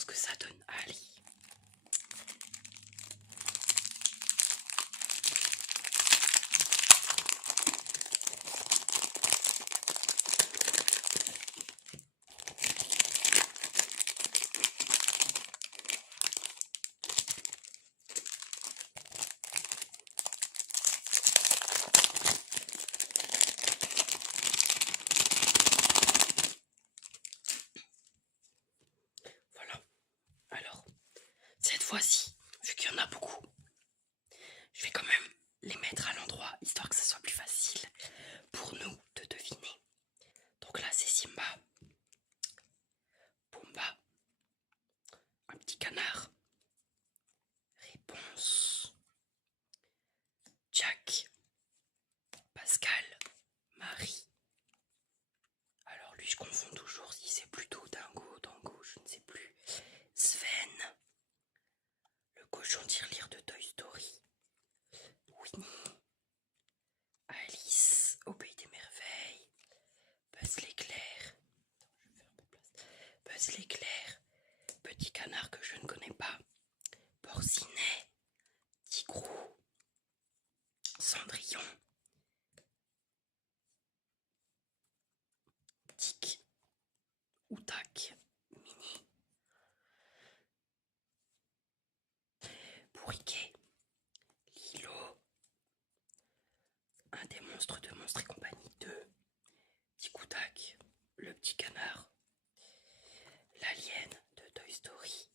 voir ce que ça donne. Allez. Voilà. Alors, cette fois-ci, vu qu'il y en a beaucoup, je vais quand même les mettre à l'endroit, histoire que ça soit plus facile pour nous de deviner. Donc là, c'est Simba, Pumba, un petit canard, Réponse, Jack, Pascal, Marie. Alors lui, je confonds toujours si c'est plutôt Dingo, Dango, je ne sais plus. Sven, le cochon tirelire de Toy Story. Winnie, Alice au pays des merveilles, Buzz l'éclair, Buzz l'éclair, petit canard que je ne connais pas, Porcinet, Tigrou, Cendrillon, Tic ou Tac, Mini, Bourriquet, Lilo, un des monstres de Monstres et compagnie 2, Tic ou Tac, le petit canard, l'alien de Toy Story,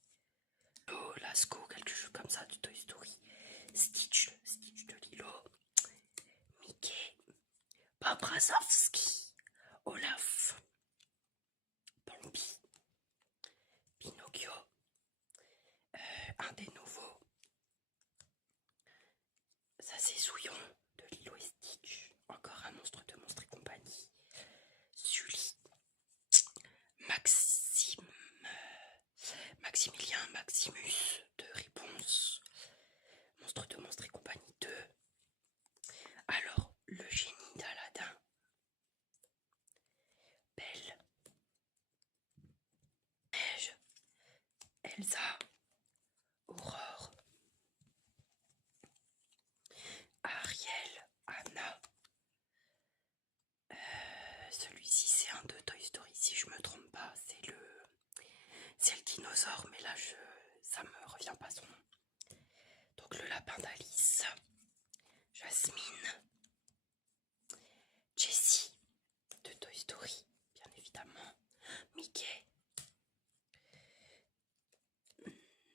Oh Lasco, quelque chose comme ça de Toy Story, Stitch de Lilo, Mickey, Bob Razowski, Olaf, Bambi, Pinocchio, un des nouveaux, ça c'est Souillon de Lilo et Stitch, encore un monstre de Monstres et compagnie, Sully, Maximilien, Maximus de Réponse, monstre de Monstres et compagnie 2. Alors, le génie d'Aladin, Belle, Neige, Elsa, Aurore, Ariel, Anna. Celui-ci c'est un de Toy Story si je me trompe pas, c'est le dinosaure, mais là ça me revient pas son nom. Donc le lapin d'Alice, Jasmine, Jessie de Toy Story, bien évidemment, Mickey,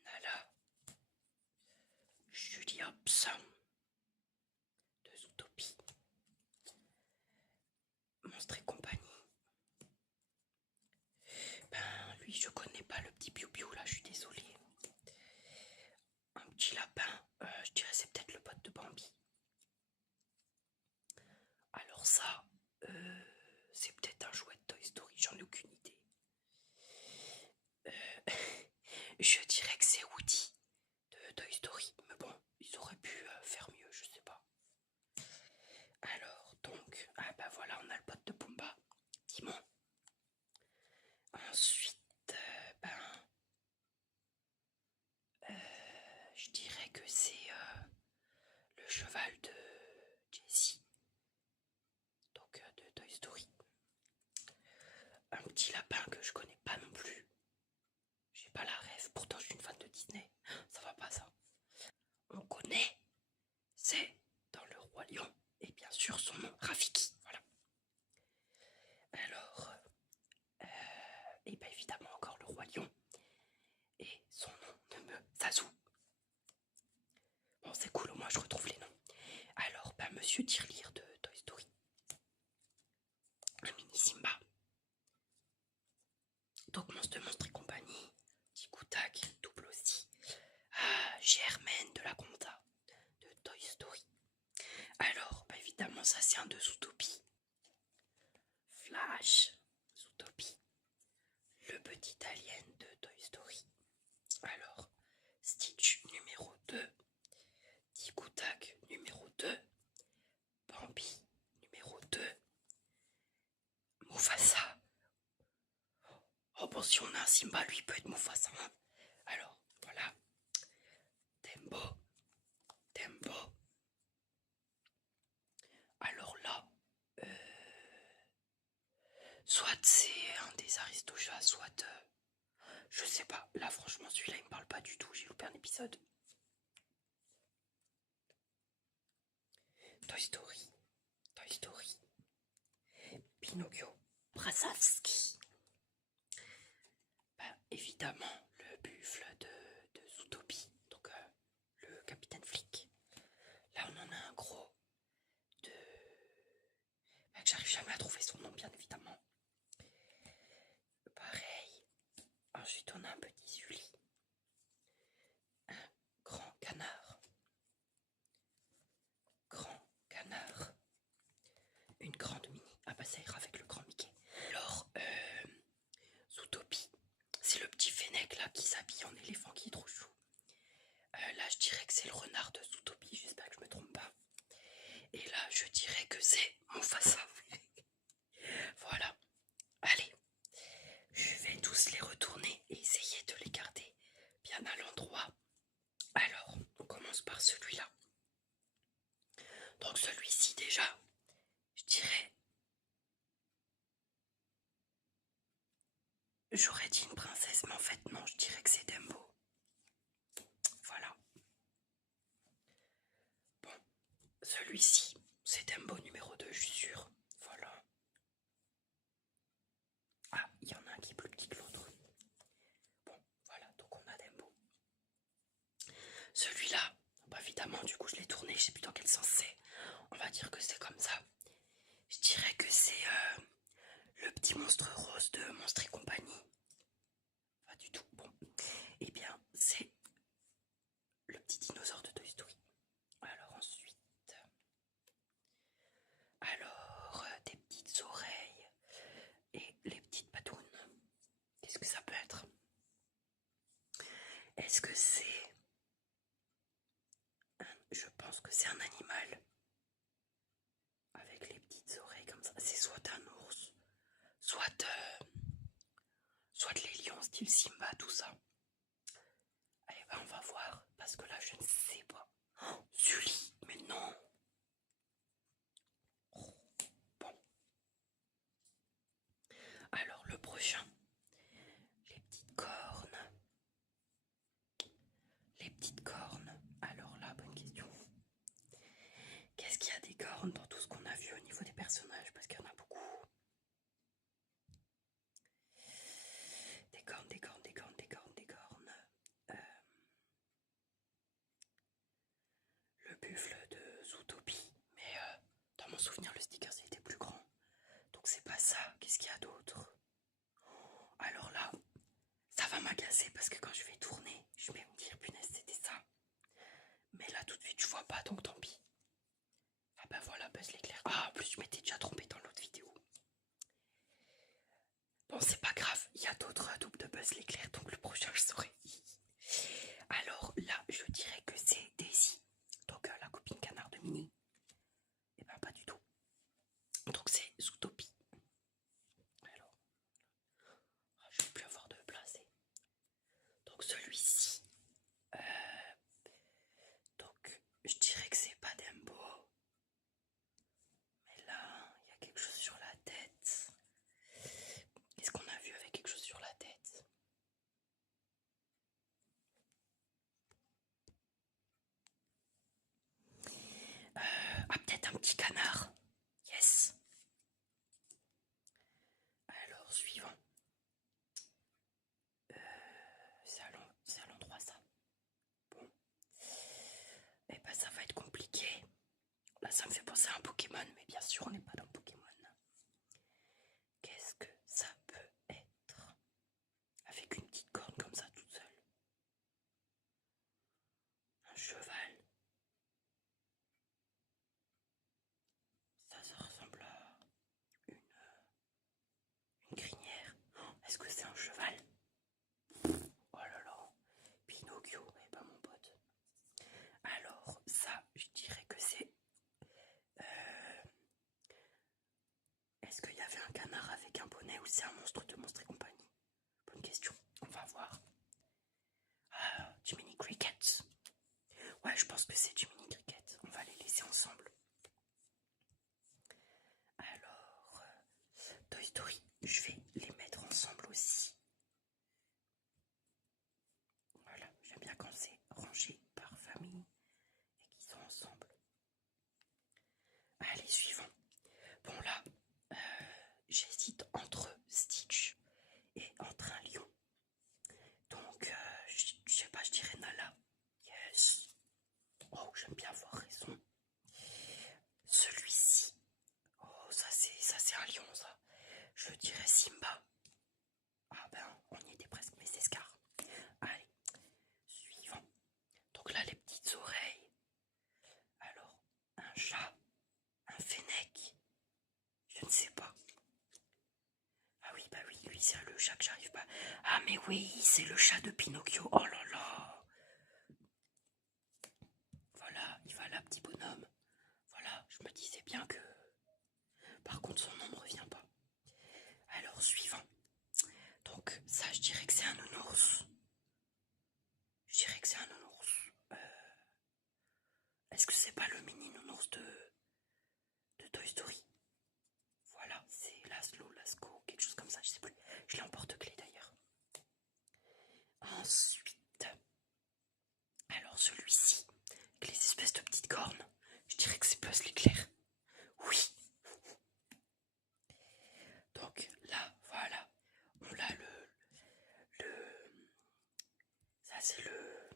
Nala, Julie Hopps de Zootopie, Monstres et compagnie. Ben lui je connais pas, le petit piou-piou là, je suis désolée. Un petit lapin, je dirais c'est peut-être le pote de Bambi. Alors ça, c'est peut-être un jouet de Toy Story, j'en ai aucune idée. Je dirais que c'est Woody de Toy Story, mais bon, ils auraient pu faire mieux, je sais pas. Alors, donc, ah bah voilà, on a le pote de Pumba, Timon. Ensuite, je dirais que c'est le cheval de Jessie, donc de Toy Story. Un petit lapin que je connais pas non plus. J'ai pas la rêve, pourtant je suis une fan de Disney. Ça va pas ça. On connaît, c'est dans le Roi Lion, et bien sûr son nom, Rafiki. Voilà. Alors, et bien évidemment encore le Roi Lion, et son nom de Zazu. Bon, c'est cool, au moins je retrouve les noms. Alors, Monsieur Tirelire de Toy Story. Un mini Simba. Donc, Monstre et compagnie. Tic ou Tac, double aussi. Ah, Germaine de la Compta de Toy Story. Alors, évidemment, ça c'est un de Zootopie. Flash, Zootopie. Le petit alien de Toy Story. Alors, Stitch numéro 2. Tic ou Tac numéro 2. Bambi numéro 2. Mufasa. Oh bon, si on a un Simba, lui, il peut être Mufasa. Hein. Alors, voilà. Tembo. Tembo. Alors là, soit c'est un des Aristochats, soit... je sais pas. Là, franchement, celui-là, il me parle pas du tout. J'ai loupé un épisode. Toy Story. Toy Story. Pinocchio. Brasavski. Bah, évidemment, le buffle de Zootopie. Donc, le capitaine flic. Là, on en a un gros de... Bah, que j'arrive jamais à trouver son nom, bien évidemment. Pareil. Ensuite, on a un petit Sully. Un grand canard. Grand canard. Une grande Minnie. Ah bah ça ira avec le grand Mickey. Alors, Zootopie. C'est le petit Fennec là qui s'habille en éléphant qui est trop chou. Là, je dirais que c'est le renard de Zootopie. J'espère que je me trompe pas. Et là, je dirais que c'est Mufasa. Voilà. Allez. Je vais tous les retourner et essayer de les garder bien à l'endroit. Alors, on commence par celui-là. Donc celui-ci déjà, je dirais... J'aurais dit une princesse, mais en fait non, je dirais que c'est Dumbo. Voilà. Bon, celui-ci, c'est Dumbo numéro 2, je suis sûre. Voilà. Ah, il y en a un qui est plus petit que l'autre. Bon, voilà, donc on a Dumbo. Celui-là, bah évidemment, du coup je l'ai tourné, je sais plus dans quel sens c'est. On va dire que c'est comme ça. Je dirais que c'est le petit monstre rose de Monstres et compagnie. Pas du tout. Bon, eh bien, c'est le petit dinosaure de Toy Story. Alors ensuite, des petites oreilles et les petites patounes. Qu'est-ce que ça peut être? Est-ce que c'est... Je pense que c'est un animal avec les petites oreilles comme ça. C'est soit un ours, soit les lions style Simba, tout ça. Allez, ben on va voir, parce que là je ne sais pas. Oh, Sully, mais non. Oh, bon. Alors le prochain, les petites cornes. Les petites cornes. Alors là, bonne question. Qu'est-ce qu'il y a des cornes dans tout ce qu'on a vu au niveau des personnages? Parce qu'il y en a beaucoup. Des cornes, des cornes, des cornes, des cornes, des cornes. Le buffle de Zootopie. Mais dans mon souvenir, le sticker c'était plus grand. Donc c'est pas ça. Qu'est-ce qu'il y a d'autre? Alors là, ça va m'agacer parce que quand je vais tourner, je vais me dire punaise c'était ça. Mais là tout de suite je vois pas, donc tant pis. Ah bah voilà, Buzz l'éclair. Ah en plus je m'étais déjà trompé dans l'autre vidéo. Bon c'est pas grave, il y a d'autres doubles de Buzz l'éclair, donc le prochain je saurai. Alors là je dirais que c'est Daisy, donc la copine canard de Minnie. Et ben pas du tout. Donc c'est Zootopie. Alors, je vais plus avoir de place. Donc celui-ci, donc je dirais que c'est pas Dumbo. Mais là, il y a quelque chose sur la tête. Qu'est-ce qu'on a vu avec quelque chose sur la tête? Ah, peut-être un petit canard. Yes. Alors, suivant. C'est à c'est le chat de Pinocchio. Oh là là. Voilà, il va là, petit bonhomme. Voilà, je me disais bien que... Par contre, son nom ne me revient pas. Alors, suivant. Donc, ça, je dirais que c'est un nounours. Je dirais que c'est un nounours. Est-ce que c'est pas le mini nounours de Toy Story? Voilà, c'est Laszlo, Lasco, quelque chose comme ça, je sais plus. Je l'ai en porte-clés d'ailleurs. Ensuite, alors celui-ci, avec les espèces de petites cornes, je dirais que c'est Buzz l'éclair. Oui. Donc là, voilà, on a ça c'est le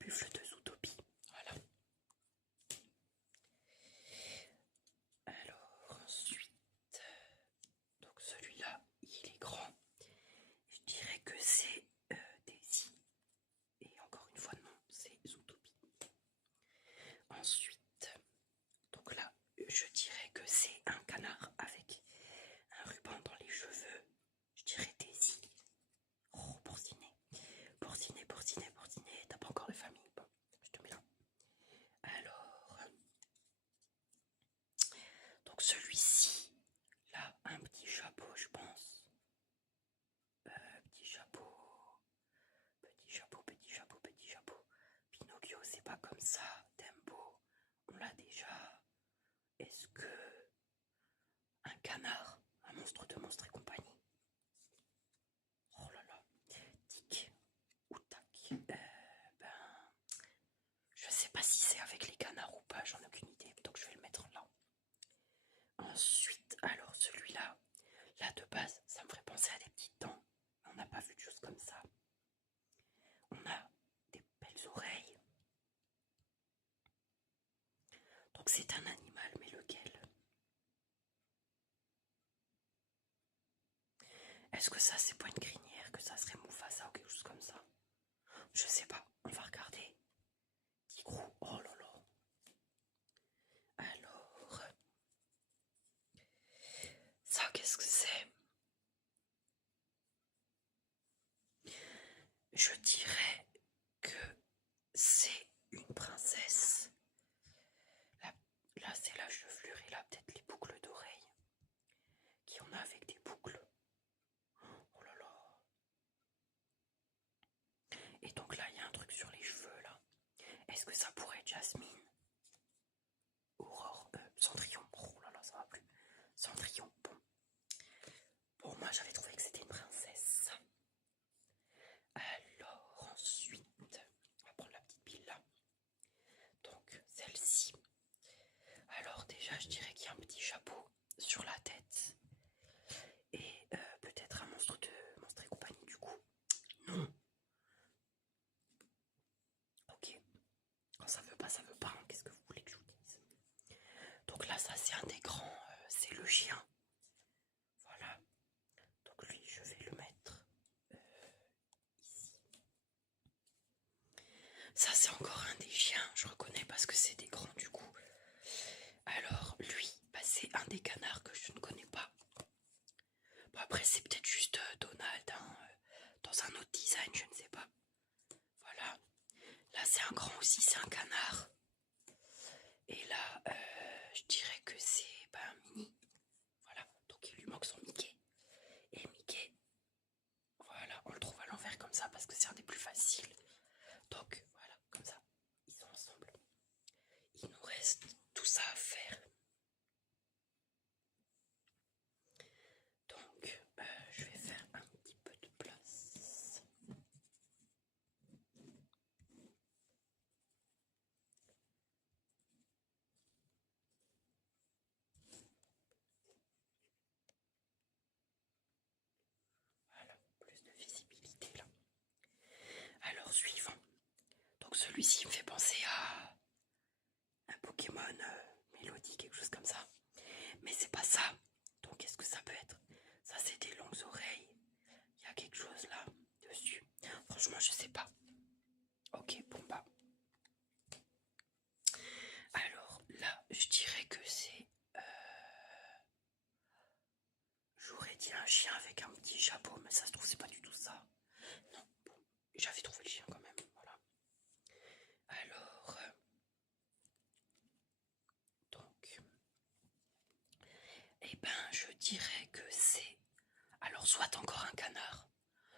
buffle de Zootopie. Voilà. Alors ensuite, donc celui-là, il est grand. Je dirais que c'est Daisy. Et encore une fois, non, c'est Zootopie. Ensuite, donc là, je dirais que c'est un canard avec un ruban dans les cheveux. Je dirais Daisy. Oh, Porcinet. Porcinet, Porcinet, Porcinet. T'as pas encore de famille? Bon, je te mets là. Alors, donc celui-ci, là, un petit chapeau, je pense. Petit chapeau. Petit chapeau, petit chapeau, petit chapeau. Pinocchio, c'est pas comme ça. Tempo, on l'a déjà. Est-ce que un canard, un monstre de Monstres et compagnie? Oh là là. Tic ou tac. Ben, je sais pas si c'est avec les canards ou pas, j'en ai aucune idée. Donc je vais le mettre là. Ensuite, alors celui-là, là de base, ça me ferait penser à des petites dents. On n'a pas vu de choses comme ça. On a des belles oreilles. Donc c'est un animal, mais lequel? Est-ce que ça c'est pas une crinière, que ça serait Mufasa ou quelque chose comme ça? Je sais pas, on va regarder. Tigrou, oh là là. Alors, ça qu'est-ce que c'est? Je dirais que c'est une princesse. Là c'est la chevelure et là peut-être les boucles d'oreilles. Qui en a avec des boucles. Oh là là. Et donc là il y a un truc sur les cheveux là. Est-ce que ça pourrait être Jasmine? Aurore, Cendrillon. Oh là là, ça va plus. Cendrillon, bon. Bon, moi j'avais trouvé que c'était une princesse. Alors ensuite, on va prendre la petite pile là. Donc celle-ci. Alors déjà, je dirais qu'il y a un petit chapeau sur la tête. Et peut-être un monstre de Monstres et compagnie du coup. Non. Ok. Quand ça veut pas, ça veut pas. Hein. Qu'est-ce que vous voulez que je vous dise? Donc là, ça c'est un des grands. C'est le chien. Voilà. Donc lui, je vais le mettre ici. Ça c'est encore un des chiens. Je reconnais parce que c'est des grands du coup. Alors lui, bah, c'est un des canards que je ne connais pas. Bon, après c'est peut-être juste Donald hein, dans un autre design, je ne sais pas. Voilà. Là c'est un grand aussi, c'est un canard. Et là, je dirais que c'est un mini. Voilà, donc il lui manque son Mickey. Et Mickey, voilà, on le trouve à l'envers comme ça parce que c'est un des plus faciles. Donc voilà, comme ça, ils sont ensemble. Il nous reste tout ça à faire. Donc, je vais faire un petit peu de place. Voilà, plus de visibilité là. Alors, suivant. Donc, celui-ci me fait penser à un Pokémon Mélodie, quelque chose comme ça. Mais c'est pas ça. Donc, qu'est-ce que ça peut être? Ça, c'est des longues oreilles. Il y a quelque chose là, dessus. Franchement, je sais pas. Ok, bon bah. Alors là, je dirais que c'est... J'aurais dit un chien avec un petit chapeau, mais ça se trouve, c'est pas du tout ça. Non, bon. trouvé le chien quand même. Voilà. Alors, donc, eh ben, je dirais que c'est alors soit encore un canard,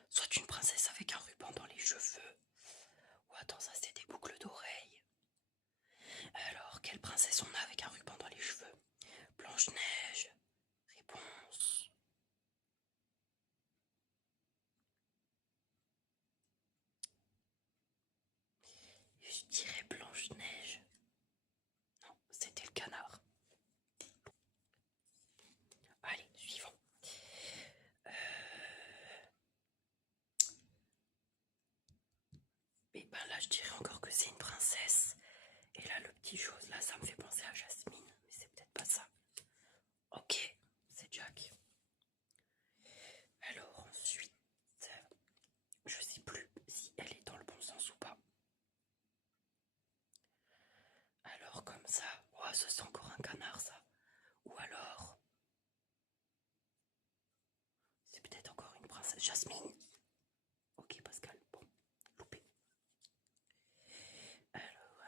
soit une princesse avec un ruban dans les cheveux. Ou attends, ça c'était des boucles d'oreilles. Alors, quelle princesse on a avec un ruban dans les cheveux? Blanche-Neige. Réponse. Je dirais Blanche-Neige. Non, c'était le canard. Allez, suivant. Et ben là, je dirais encore que c'est une princesse. Et là, le petit chose, là, ça me fait penser à Jasmine. Mais c'est peut-être pas ça. Ok, c'est Jack. Alors ensuite, je sais plus si elle est dans le bon sens ou pas. Alors comme ça, oh, ça c'est encore un canard ça. Ou alors, c'est peut-être encore une princesse. Jasmine. Ok Pascal, bon, loupé. Alors.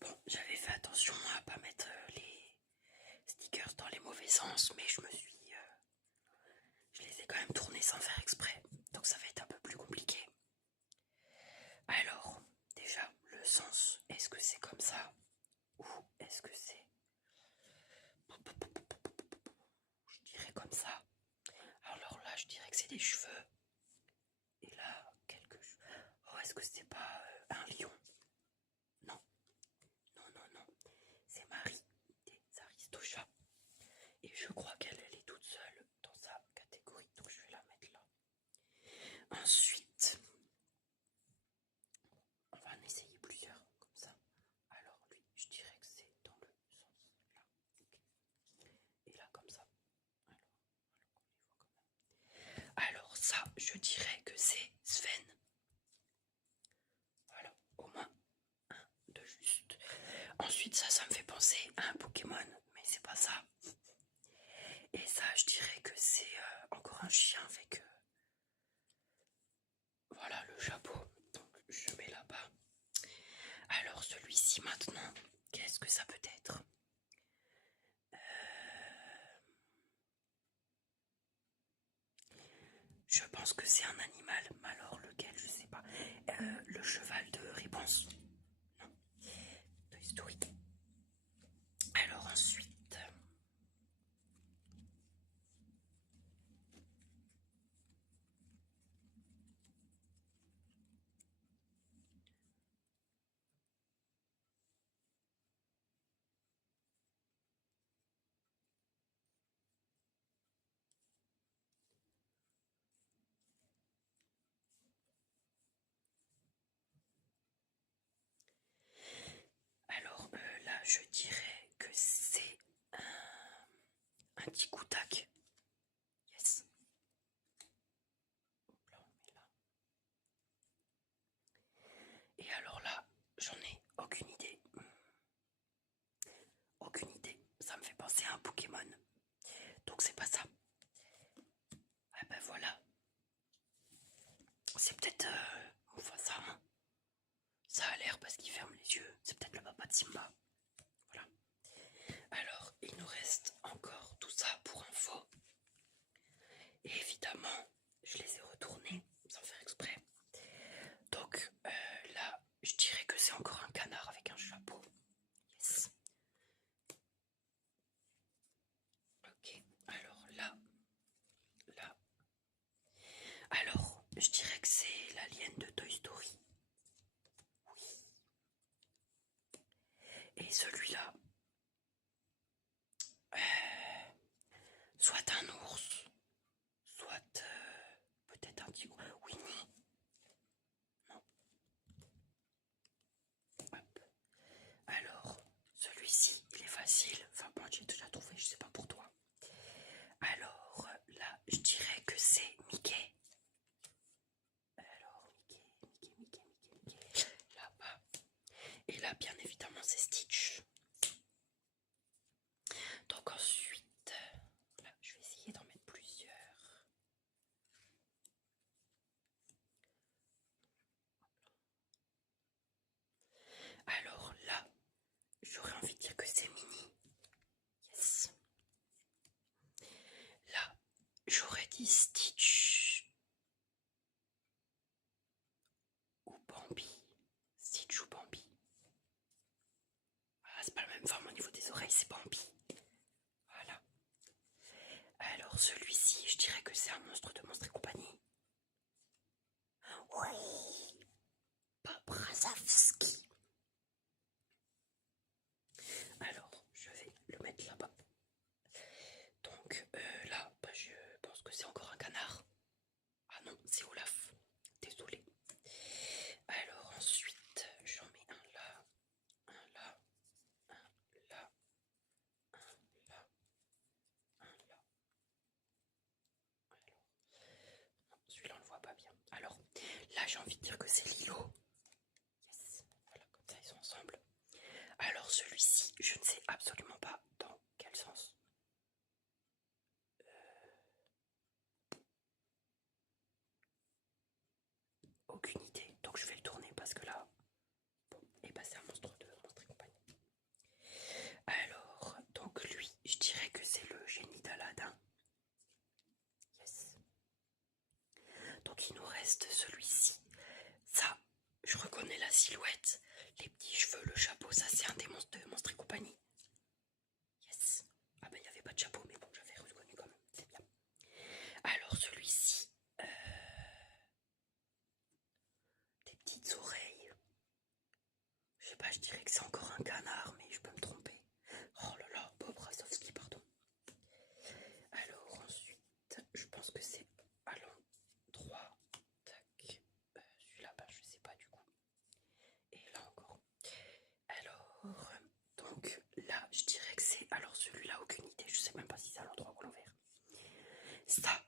Bon, j'avais fait attention à pas mettre les stickers dans les mauvais sens, mais je les ai quand même tournés sans faire exprès. Donc ça va être un peu plus compliqué. Alors, déjà, le sens, est-ce que c'est comme ça? Ou est-ce que c'est... Je dirais comme ça. Alors là, je dirais que c'est des cheveux. Et là, quelque chose... Oh, est-ce que c'est pas un lion? Non. Non. C'est Marie des Aristochats. Et je crois qu'elle est toute seule dans sa catégorie. Donc je vais la mettre là. Ensuite, on va en essayer plusieurs comme ça. Alors lui, je dirais que c'est dans le sens là. Et là, comme ça. Alors ça, je dirais que c'est Sven. Voilà, au moins un de juste. Ensuite, ça me fait penser à un Pokémon, mais c'est pas ça. Et ça, je dirais que c'est encore un chien avec... voilà, le chapeau. Donc, je mets là-bas. Alors, celui-ci maintenant, qu'est-ce que ça peut être? Je pense que c'est un animal, mais alors lequel, je sais pas. Le cheval de réponse. Non. Toy Story. Alors ensuite... Alors là, je dirais que c'est un petit tac. Yes. Hop là, on met là. Et alors là, j'en ai aucune idée. Aucune idée. Ça me fait penser à un Pokémon. Donc c'est pas ça. Ah ben voilà. C'est peut-être Mufasa. Hein. Ça a l'air parce qu'il ferme les yeux. C'est peut-être le papa de Simba. Voilà. Alors, il nous reste encore tout ça pour info. Et évidemment, je les ai retournés sans faire exprès. Donc là, je dirais que c'est encore un canard avec un chapeau. Yes. Ok, alors là. Alors, je dirais que c'est l'alien de Toy Story. Oui. Et celui-là, soit un ours, soit peut-être un tigre. Winnie. Non. Hop. Alors, celui-ci, il est facile. Enfin, bon, j'ai déjà trouvé, je sais pas pour toi. Alors, là, je dirais que c'est Mickey. Alors, Mickey. Là-bas. Et là, bien évidemment, c'est Stitch. Donc ensuite, là, je vais essayer d'en mettre plusieurs. c'est Bambi. Voilà. Alors celui-ci, je dirais que c'est un monstre de Monstres et compagnie. Oui, Bob Razowski. Alors, je vais le mettre là-bas. Donc là, bah, je pense que c'est encore un canard. Ah non, c'est Olaf. Désolé. Alors ensuite, j'en mets un là, un là, un là, un là, un là. Alors, non, celui-là on le voit pas bien. Alors, là j'ai envie de dire que c'est Lilo. Yes. Voilà, comme ça ils sont ensemble. Alors celui-ci, je ne sais absolument pas dans quel sens. Aucune idée. Donc je vais le tourner parce que là, bon, et bah c'est un monstre de Monstres et compagnie. Alors, donc lui, je dirais que c'est le génie d'Aladin. Yes. Donc il nous reste celui-ci. Ça, je reconnais la silhouette. Les petits cheveux, le chapeau, ça c'est un des monstres de Monstres et compagnie. Yes. Ah bah il n'y avait pas de chapeau, mais bon, j'avais reconnu quand même. C'est bien. Alors celui-ci, des petites oreilles. Je sais pas, je dirais que c'est encore un canard, mais je peux me tromper. Oh là là, Bob Razowski, pardon. Alors ensuite, je pense que c'est à l'endroit. Tac. Celui-là, bah, je sais pas du coup. Et là encore. Alors, donc là, je dirais que c'est. Alors celui-là, aucune idée. Je sais même pas si c'est à l'endroit ou à l'envers. Ça.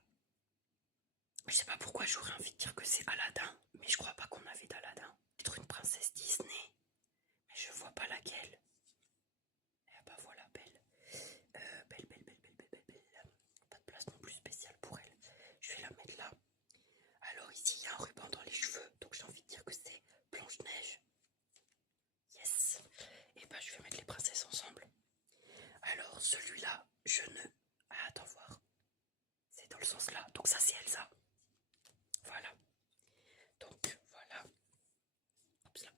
Je sais pas pourquoi j'aurais envie de dire que c'est Aladdin, mais je crois pas qu'on avait d'Aladdin. Peut-être une princesse Disney, mais je vois pas laquelle. Eh bah voilà, belle. Belle, belle, belle, belle, belle, belle, belle. Pas de place non plus spéciale pour elle. Je vais la mettre là. Alors ici, il y a un ruban dans les cheveux, donc j'ai envie de dire que c'est Blanche-Neige. Yes. Et bah je vais mettre les princesses ensemble. Alors celui-là, je ne... Ah, attends voir. C'est dans le sens là. Donc ça c'est Elsa. Voilà. Donc voilà. Hop là.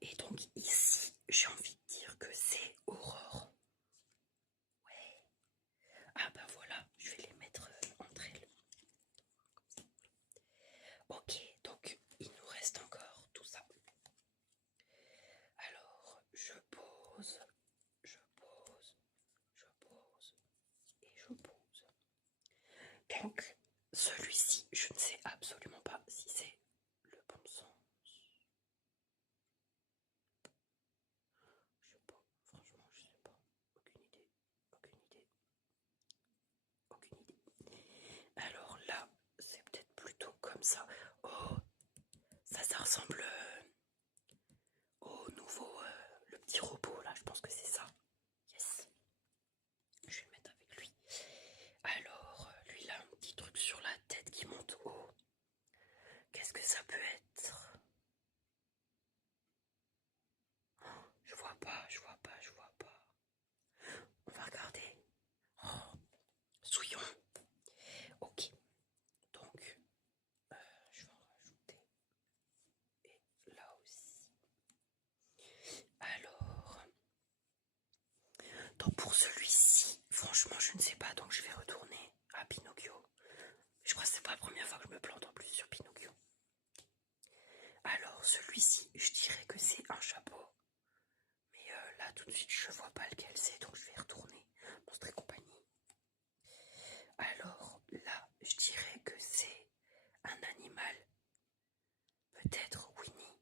Et donc ici, j'ai envie de dire que c'est Aurore. Ouais. Ah bah voilà, je vais les mettre entre elles. Ok, donc il nous reste encore tout ça. Alors, je pose, je pose, je pose et je pose. Donc, celui-ci, je ne sais absolument pas si c'est le bon sens. Je sais pas, franchement, je sais pas. Aucune idée, aucune idée, aucune idée. Alors là, c'est peut-être plutôt comme ça. Oh, ça ressemble au nouveau, le petit robot là, je pense que c'est ça. Yes. Je vais le mettre avec lui. Alors, lui il a un petit truc sur la tête qui monte haut. Qu'est-ce que ça peut être? Oh, je vois pas, je vois pas, je vois pas. On va regarder. Oh, souillon. Ok. Donc, je vais en rajouter. Et là aussi. Alors, donc pour celui-ci, franchement, je ne sais pas, donc je vais retourner à Pinocchio. Je crois que c'est pas la première fois que je me plante en plus sur Pinocchio. Alors, celui-ci, je dirais que c'est un chapeau. Mais là, tout de suite, je vois pas lequel c'est, donc je vais retourner. Monstres et compagnie. Alors, là, je dirais que c'est un animal. Peut-être Winnie.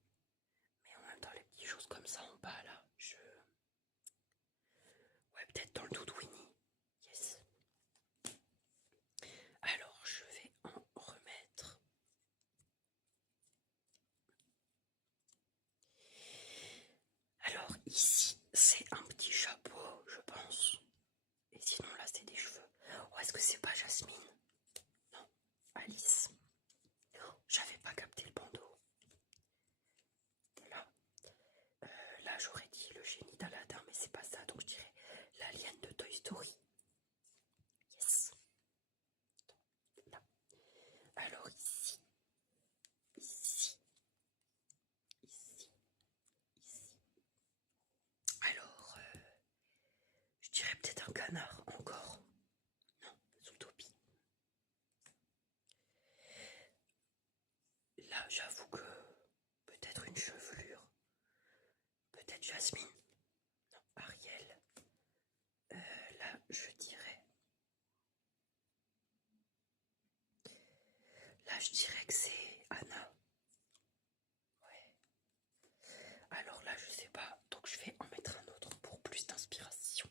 Mais en même temps, les petites choses comme ça en bas, là, je... Ouais, peut-être dans le doute Winnie. Yes. Alors, je vais en remettre. Alors, ici, c'est un petit chapeau, je pense. Et sinon, là, c'est des cheveux. Oh, est-ce que c'est pas Jasmine? Non, Alice. Oh, j'avais pas capté le bandeau. Là, là j'aurais dit le génie d'Aladin, mais c'est pas ça, donc je dirais l'alien de Toy Story. Yes. Là. Alors ici, ici, ici, ici. Alors, je j'avoue que peut-être une chevelure. Peut-être Jasmine. Non, Ariel. Là, je dirais... Là, je dirais que c'est Anna. Ouais. Alors là, je sais pas. Donc, je vais en mettre un autre pour plus d'inspiration.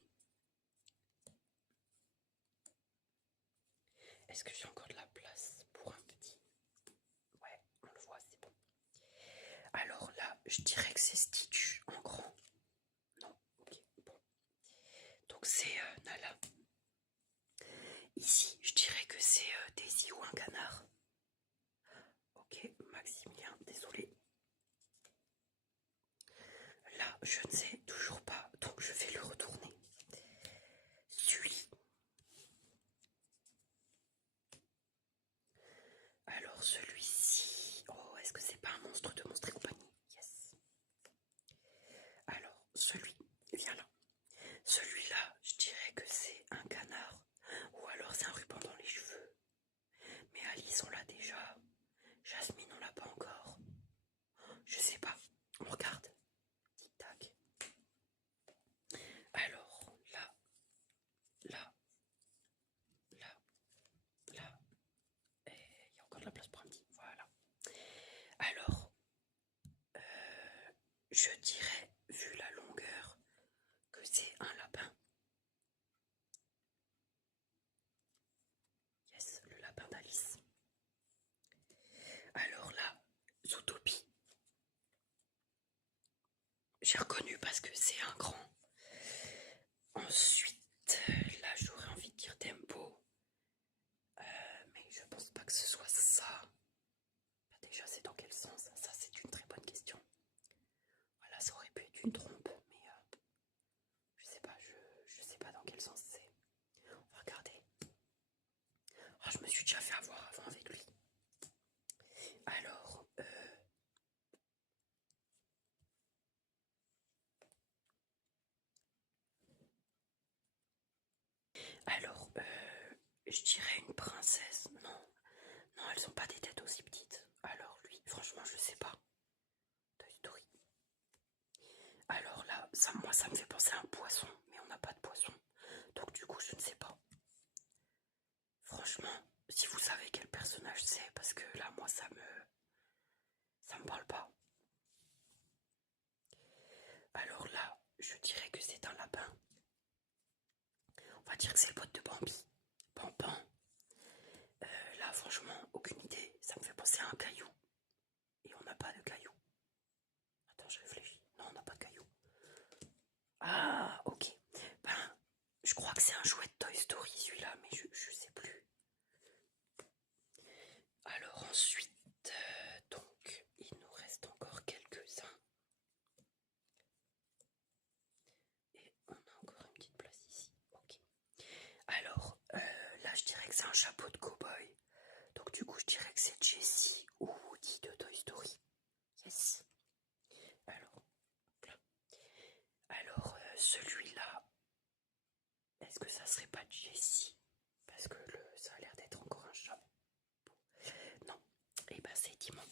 Est-ce que j'ai encore de la place pour un petit? Ouais, on le voit, c'est bon. Alors là, je dirais que c'est Stitch en grand. Non, ok, bon. Donc c'est Nala. Ici, je dirais que c'est Daisy ou un canard. Ok, Maximilien, désolé. Là, je ne sais toujours pas, donc je vais le retourner. Sully. Alors celui-ci... Oh, est-ce que c'est pas un monstre de Monstres et compagnie? Yes. Alors, celui... Viens là. Celui-là, je dirais que c'est un canard. Ou alors c'est un ruban dans les cheveux. Mais Alice, on l'a déjà. Jasmine, on l'a pas encore. Je sais pas. On regarde. Tic-tac. Alors, là, là, là, là. Et il y a encore de la place pour un petit. Voilà. Alors, je dirais, vu la longueur, que c'est un lapin. Yes, le lapin d'Alice. Alors là, Zootopie. J'ai reconnu parce que c'est un grand. Ensuite, là j'aurais envie de dire Tempo. Mais je pense pas que ce soit ça. Bah, déjà, c'est dans quel sens? Ça, c'est une très bonne question. Voilà, ça aurait pu être une trompe, mais je sais pas, je sais pas dans quel sens c'est. On va regarder. Oh, je me suis déjà fait avoir avant avec lui. Alors, je dirais une princesse. Non, non, elles ont pas des têtes aussi petites. Alors lui, franchement, je sais pas. Toy Story. Alors là, moi, ça me fait penser à un poisson, mais on n'a pas de poisson. Donc du coup, je ne sais pas. Franchement, si vous savez quel personnage c'est, parce que là, moi, ça me parle pas. Alors là, je dirais que c'est un lapin. On va dire que c'est le pote de Bambi. Pampan. Là, franchement, aucune idée. Ça me fait penser à un caillou. Et on n'a pas de caillou. Attends, je réfléchis. Non, on n'a pas de caillou. Ah, ok. Ben, je crois que c'est un jouet de Toy Story, celui-là, mais je sais plus. Alors ensuite, donc, il nous reste encore quelques-uns. Et on a encore une petite place ici. Ok. Alors, là, je dirais que c'est un chapeau de cow-boy. Donc, du coup, je dirais que c'est Jessie ou Woody de Toy Story. Yes. Alors, là. Alors, celui-là, est-ce que ça serait pas Jessie? Parce que ça a l'air d'être encore un chapeau. Non. Et ben, c'est Timon.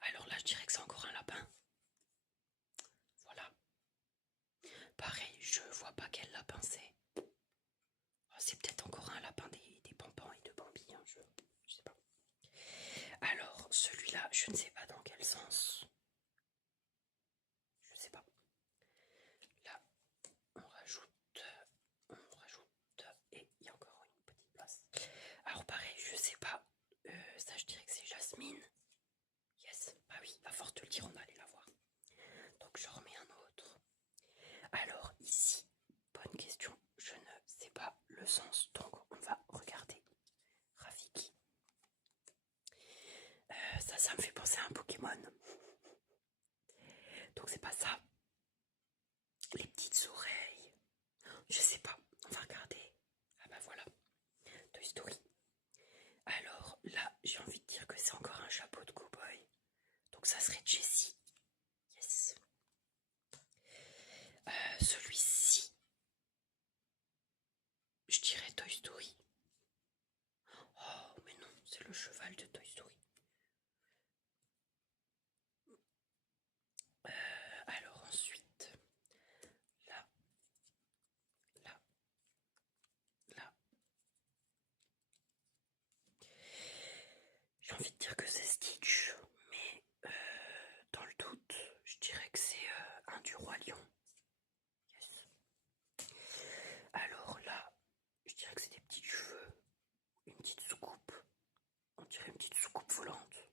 Alors là, je dirais que c'est encore un lapin. Voilà. Pareil, je vois pas quel lapin c'est. Oh, c'est peut-être encore un lapin des Pampans et de Bambi, hein, je sais pas. Alors, celui-là, je ne sais pas dans quel sens. Je sais pas. Là, on rajoute, et il y a encore une petite place. Alors pareil, je sais pas. Ça, je dirais que c'est Jasmine. Yes, bah oui, à force de le dire, on allait la voir. Donc je remets un autre. Alors ici, bonne question, je ne sais pas le sens, donc on va regarder. Rafiki. Ça me fait penser à un Pokémon. Donc c'est pas ça. Les petites oreilles. Je sais pas, on va regarder. Ah bah voilà, Toy Story. Alors là, j'ai envie de dire que c'est encore un chapeau de cow-boy. Donc ça serait Jessie. Yes. Celui-ci, je dirais Toy Story. Oh, mais non, c'est le cheval de Toy j'ai envie de dire que c'est Stitch, mais dans le doute, je dirais que c'est un du Roi Lion. Yes. Alors là, je dirais que c'est des petits cheveux, une petite soucoupe. On dirait une petite soucoupe volante.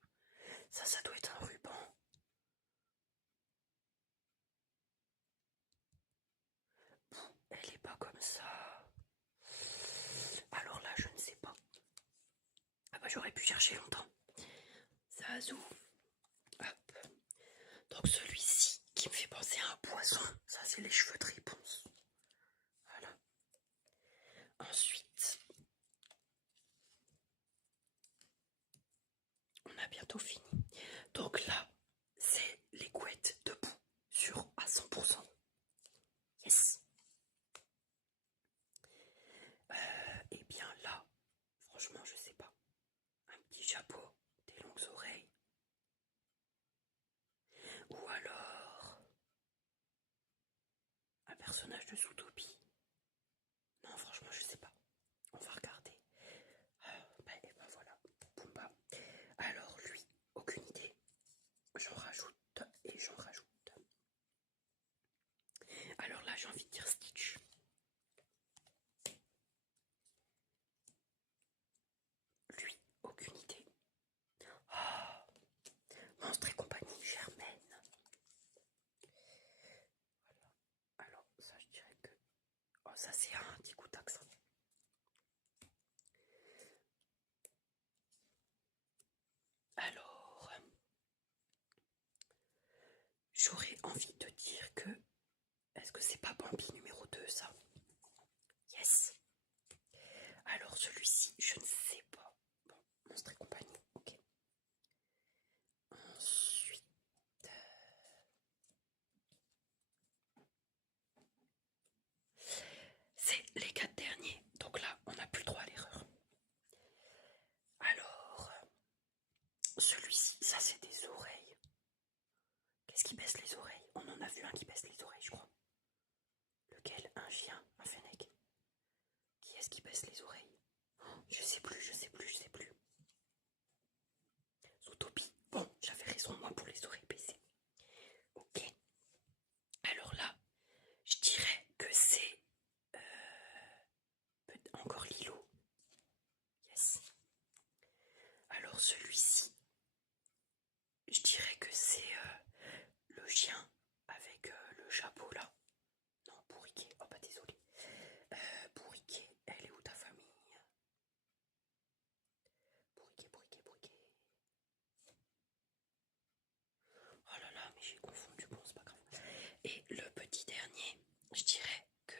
Ça doit être un ruban. Elle est pas comme ça. Alors là, je ne sais pas. Ah bah j'aurais pu chercher longtemps. Zazu. Hop. Donc celui-ci qui me fait penser à un poisson, ça c'est les cheveux de réponse. Voilà. Ensuite, on a bientôt fini. Donc là, c'est les couettes debout sur à 100%. Yes. Et bien là, franchement, je sais pas. Un petit chapeau, des longues oreilles. Ou alors un personnage de Zootopie. Non, franchement, je sais pas. On va regarder. Et ben voilà. Pumba. Alors lui, aucune idée. J'en rajoute et j'en rajoute. Alors là, j'ai envie de dire Stitch. Lui, aucune idée. Oh, Monstre et compagnie, Germaine. Voilà. Alors, ça, je dirais que... Oh, ça, c'est un petit coup d'accent. Alors, j'aurais envie de dire que... Est-ce que c'est pas Bambi numéro 2, ça? Yes. Alors, celui-ci, je ne sais pas. Bon, Monstre et compagnie, ok. Ensuite... c'est les 4 derniers. Donc là, on n'a plus le droit à l'erreur. Alors, celui-ci, ça c'est des oreilles. Qu'est-ce qui baisse les oreilles? On en a vu un qui baisse les oreilles, je crois. Lequel? Un chien? Un fennec? Qui est-ce qui baisse les oreilles? Je sais plus. Zootopie. Bon, j'avais raison, moi, pour les oreilles baissées. Ok. Alors là, je dirais que c'est... encore Lilo. Yes. Alors celui-ci, je dirais que c'est le chien avec le chapeau là. Non, Bourriquet. Oh bah désolé. Bourriquet, elle est où ta famille? Bourriquet. Oh là là, mais j'ai confondu, bon c'est pas grave. Et le petit dernier, je dirais que...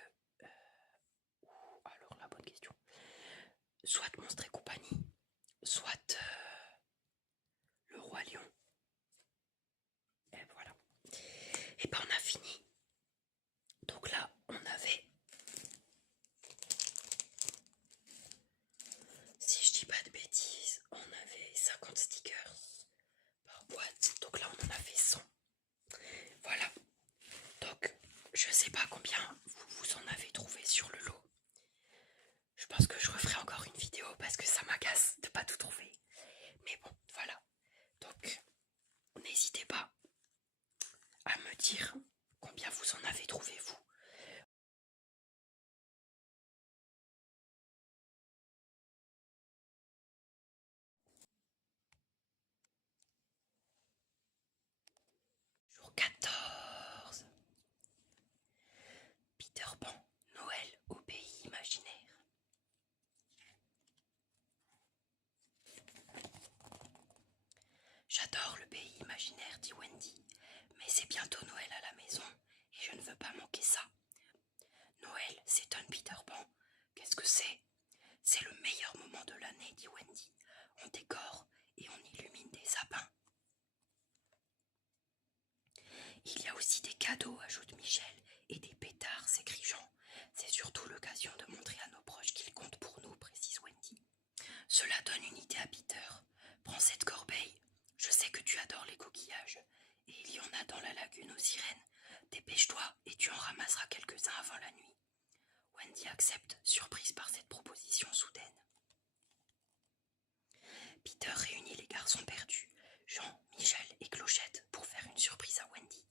alors la bonne question. Soit Monstre et compagnie, soit le Roi Lion. Et voilà. Et ben on a fini. Donc là, on avait... si je dis pas de bêtises, on avait 50 stickers par boîte. Donc là, on en a fait 100. Voilà. Donc, je sais pas combien vous en avez trouvé sur le lot. Je pense que je referai encore une vidéo parce que ça m'agace de pas tout trouver. Mais bon, voilà. Donc, n'hésitez pas à me dire combien vous en avez trouvé vous. Jour 14. Peter Pan, Noël au pays imaginaire. J'adore le pays imaginaire, dit Wendy, mais c'est bientôt Noël à la maison et je ne veux pas manquer ça. Noël, c'est un Peter Pan. Qu'est-ce que c'est? C'est le meilleur moment de l'année, dit Wendy. On décore et on illumine des sapins. Il y a aussi des cadeaux, ajoute Michel, et des pétards, s'écrie Jean. C'est surtout l'occasion de montrer à nos proches qu'ils comptent pour nous, précise Wendy. Cela donne une idée à Peter. Prends cette corbeille. Je sais que tu adores les coquillages. Et il y en a dans la lagune aux sirènes. Dépêche-toi et tu en ramasseras quelques-uns avant la nuit. Wendy accepte, surprise par cette proposition soudaine. garçons perdus, Jean, Michel et Clochette, pour faire une surprise à Wendy.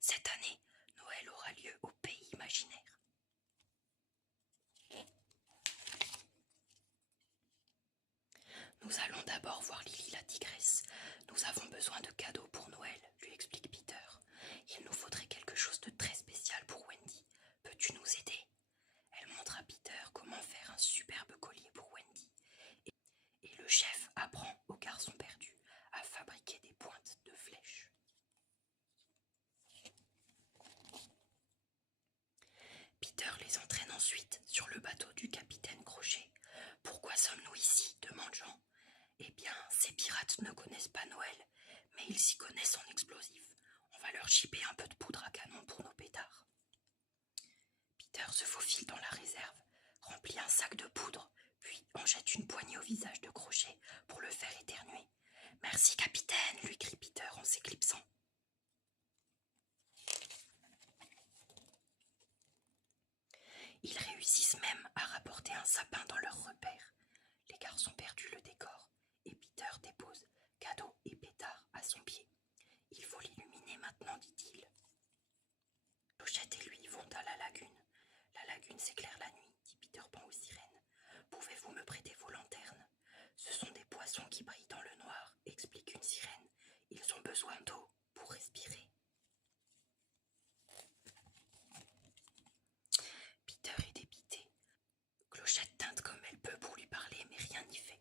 Cette année, Noël aura lieu au pays imaginaire. Nous allons d'abord voir Lily la tigresse. Nous avons besoin de cadeaux pour Noël, lui explique Peter. Il nous faudrait quelque chose de très spécial pour Wendy. Peux-tu nous aider? Elle montre à Peter comment faire un superbe collier pour Wendy. Et le chef apprend aux garçons perdus à fabriquer des pointes de flèches. Peter les entraîne ensuite sur le bateau du capitaine Crochet. « Pourquoi sommes-nous ici ?» demande Jean. « Eh bien, ces pirates ne connaissent pas Noël, mais ils s'y connaissent en explosifs. On va leur chipper un peu de poudre à canon pour nos pétards. » Peter se faufile dans la réserve, remplit un sac de poudre, puis en jette une poignée au visage de Crochet pour le faire éternuer. « Merci, capitaine !» lui crie Peter en s'éclipsant. Ils réussissent même à rapporter un sapin dans leur repère. Les garçons perdus le décorent et Peter dépose cadeaux et pétards à son pied. « Il faut l'illuminer maintenant, dit-il. » Clochette et lui vont à la lagune. « La lagune s'éclaire la nuit, dit Peter Pan aux sirènes. Pouvez-vous me prêter vos lanternes? Ce sont des poissons qui brillent dans le noir, explique une sirène. Ils ont besoin d'eau pour respirer. » Peter est dépité. Clochette teinte comme elle peut pour lui parler, mais rien n'y fait.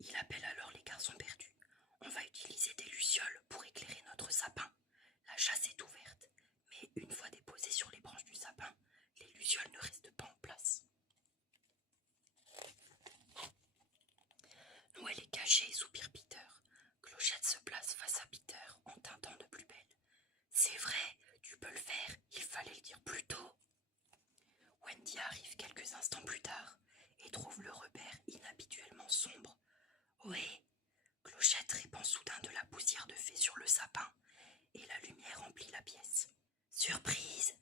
Il appelle alors les garçons perdus. « On va utiliser des lucioles pour éclairer notre sapin. La chasse est ouverte, mais une fois déposées sur les branches du sapin, les lucioles ne restent pas en place. » Noël est caché, soupire Peter. Clochette se place face à Peter en tintant de plus belle. « C'est vrai, tu peux le faire, il fallait le dire plus tôt. » Wendy arrive quelques instants plus tard et trouve le repère inhabituellement sombre. « Ohé !» Clochette répand soudain de la poussière de fée sur le sapin et la lumière remplit la pièce. « Surprise !»